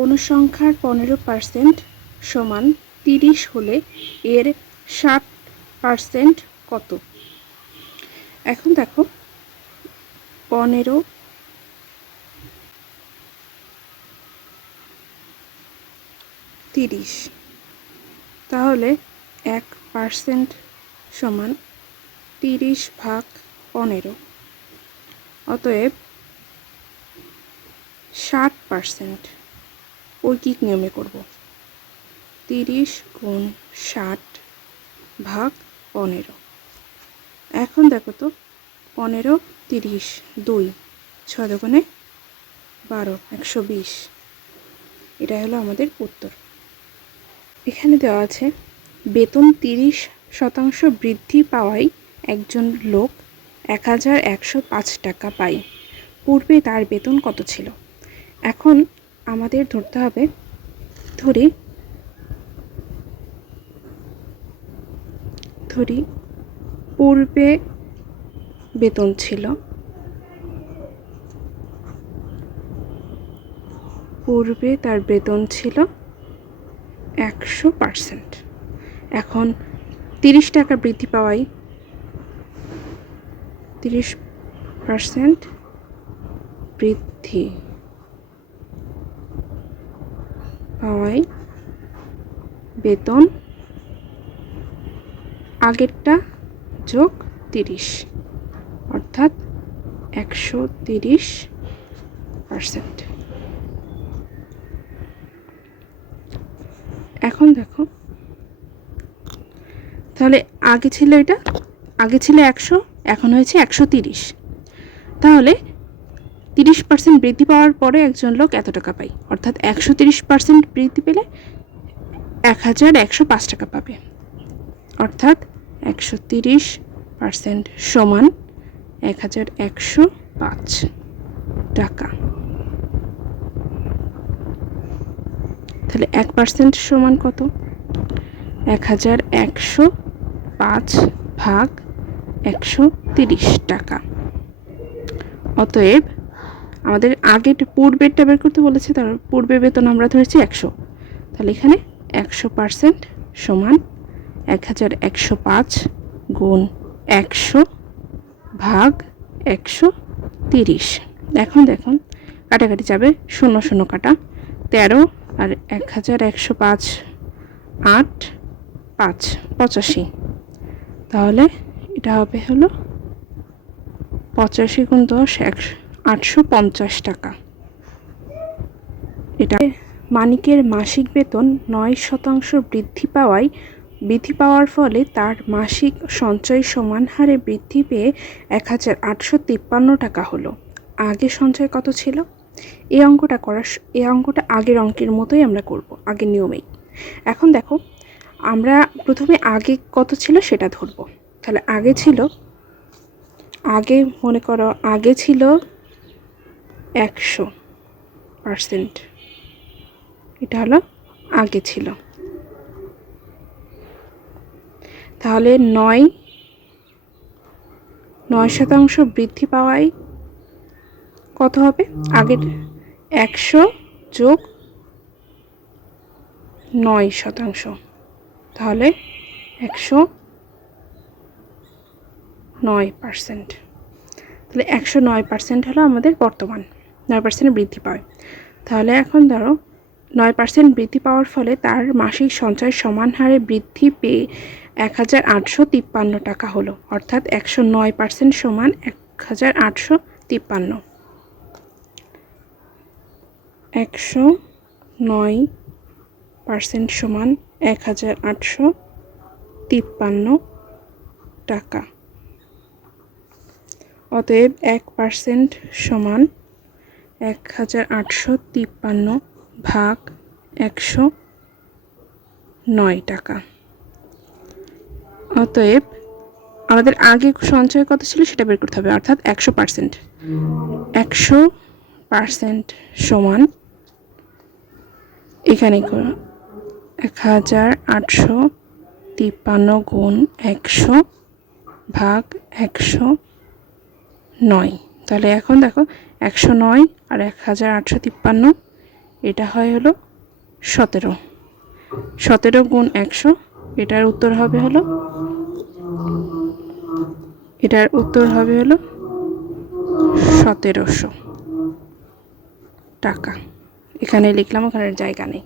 কোনো সংখ্যার 15% সমান 30 হলে এর 60% কত? এখন দেখো 15 30, তাহলে 1% সমান 30/15। অতএব 60% ঐকিক নিয়মে করব। 30 গুণ 60/15। এখন দেখো তো 15 30 2 6 দুগুণে 12 120। এটা হলো আমাদের উত্তর। এখানে দেওয়া আছে বেতন 30% বৃদ্ধি পাওয়ায় একজন লোক 1105 টাকা পায়। পূর্বে তার বেতন কত ছিল? এখন আমাদের ধরতে হবে, ধরি পূর্বে বেতন ছিল, পূর্বে তার বেতন ছিল 100%। এখন 30 টাকা বৃদ্ধি পাওয়ায় 30% বৃদ্ধি পাওয়ায় বেতন আগেরটা যোগ 30 অর্থাৎ 130%। এখন দেখো, তাহলে আগে ছিল 100, এখন হয়েছে 130। তাহলে 30% বৃদ্ধি পাওয়ার পরে একজন লোক এত টাকা পায়, অর্থাৎ 130% বৃদ্ধি পেলে 1105 টাকা পাবে। অর্থাৎ 130% সমান 1105 টাকা। তাহলে 1% সমান কত? 1105/130 টাকা। অতএব আমাদের আগের পূর্বেরটা বের করতে বলেছে, তার পূর্বে বেতন আমরা ধরেছি 100, তাহলে এখানে 100% সমান 1105 গুণ 100/130। এখন দেখুন কাটাকাটি যাবে, 0 0 কাটা, 13 আর 1105 8 5 85। তাহলে এটা হবে হলো 85 গুণ 10 850 টাকা। এটা মানিকের মাসিক বেতন 9% বৃদ্ধি পাওয়ার ফলে তার মাসিক সঞ্চয় সমান হারে বৃদ্ধি পেয়ে 1853 টাকা হলো। আগে সঞ্চয় কত ছিল? এই অঙ্কটা আগের অঙ্কের মতোই আমরা করব, আগের নিয়মেই। এখন দেখো আমরা প্রথমে আগে কত ছিল সেটা ধরব। তাহলে মনে করো আগে ছিল 100%, এটা হলো আগে ছিল। তাহলে 9% বৃদ্ধি পাওয়ায় কত হবে? আগের 100 যোগ 9%, তাহলে 109%। তাহলে 109% হলো আমাদের বর্তমান, 9% বৃদ্ধি পায়। তাহলে এখন ধরো 9% বৃদ্ধি পাওয়ার ফলে তার মাসিক সঞ্চয় সমান হারে বৃদ্ধি পেয়ে 1853 টাকা হলো, অর্থাৎ 109% সমান 1853। 109% সমান 1853 টাকা। অতএব 1% সমান 1853/109 টাকা। অতএব আমাদের আগে সঞ্চয় কত ছিল সেটা বের করতে হবে, অর্থাৎ 100%। 100% সমান এখানে 1853 গুণ 100/109। তাহলে এখন দেখো 109 আর 1853 এটা হয় হলো 17। 17 গুণ 100, এটার উত্তর হবে হলো 1700 টাকা। এখানে লিখলাম, ওখানে জায়গা নেই।